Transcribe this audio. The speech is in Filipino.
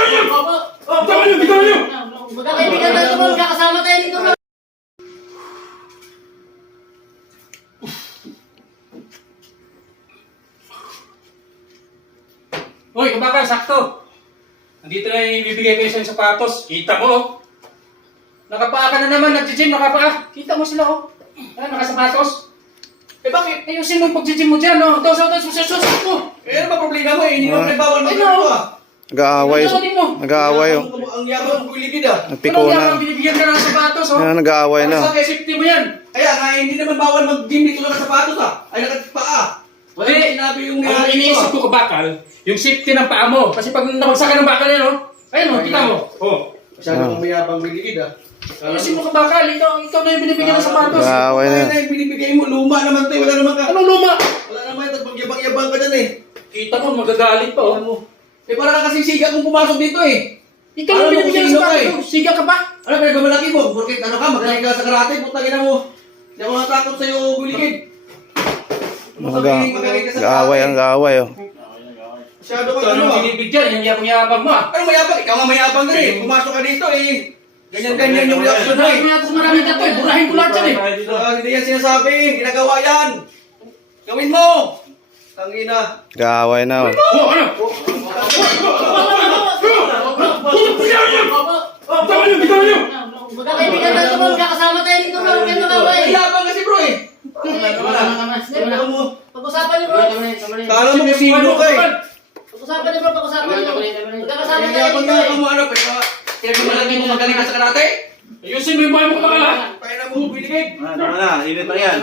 Bitawan niyo, bitawan niyo! Magkakaibigan tayo. Hoy, kabakal, sakto. Nandito na yung ibibigay ko isang sapatos. Kita mo, oh. Nakapaa ka na naman, nag-gym, nakapaa. Kita mo sila, oh. Ayan, nakasapatos. Eh bakit? Ayusin mo yung pag-gym mo dyan, oh. Ito, ito, ito, ito, ito, ito. Eh, ano ba problema mo eh? Hindi mo Ah. nagbawal mo Ay, ito no. Ah. Nag-aaway. Ano? Nag-aaway oh. Ang- Ang yabang mo kuligid ah. Ano Nagpikunan. yan, binibigyan ka ng sapatos, oh. Yan, nag-aaway na. Sa safety mo yan. Kaya nga, hindi naman bawal mag-gym dito lang sa sapatos ah. Ay, nakatipaa. Wala Hindi. naman sinabi yung Ang iniisip ah. ko kabakal, yung safety ng paa mo. Kasi pag nabagsak ka ng bakal yan, oh. Ayun, oh, kita mo. Oh. Masyado kang mayabang kuligid ah. Ayusin mo kabakal, ikaw, ikaw na yung binibigyan ng sapatos. Nag-aaway na. Ay, na yung binibigay mo, luma naman tayo. Wala naman ka. Anong luma? Wala naman, tapos magyabang-yabang ka dyan eh. Kita mo, magagalit pa, oh. Eh, para ka kasing siga kung pumasok dito eh. Ikaw Alam yung binibigyan ng sino ka sapatos. Siga ka ba? Ano ba yung malaki mo? Porque ano ka, magaling ka sa karate, putang ina mo. Hindi ako natakot sa'yo, kuligid. Nag-aaway. Nag-aaway, ang nag-aaway oh. Masyado ka Ikaw ano yung ah. binibigyan, yung yabang-yabang mo, ah. Ano mayabang? Ikaw nga mayabang na eh. Pumasok ka dito eh. Ganyan-ganyan yung reaction mo eh. mo yata sa maraming tato, eh. Burahin ko lahat yan, eh. Ah, hindi yan sinasabi. Ginagawa yan. Gawin mo. Tangina. Nag-aaway na oh. Oh, ano? Bitawan niyo, bitawan niyo! Magkakaibigan tayo tol, kakasama tayo dito tol. Huwag kayong mag-away. Mayabang kasi bro eh. Pag-usapan niyo bro. Kala mo sino ka eh. Pag-usapan niyo bro, pag-usapan niyo. Magkakasama tayo dito nga eh. mo ano. Pero pinagmamalaki mo magaling ka sa karate. Ayusin mo yung bahay mo kabakal, ha? Kaya na mo biligid. Ah, tama na, init lang yan.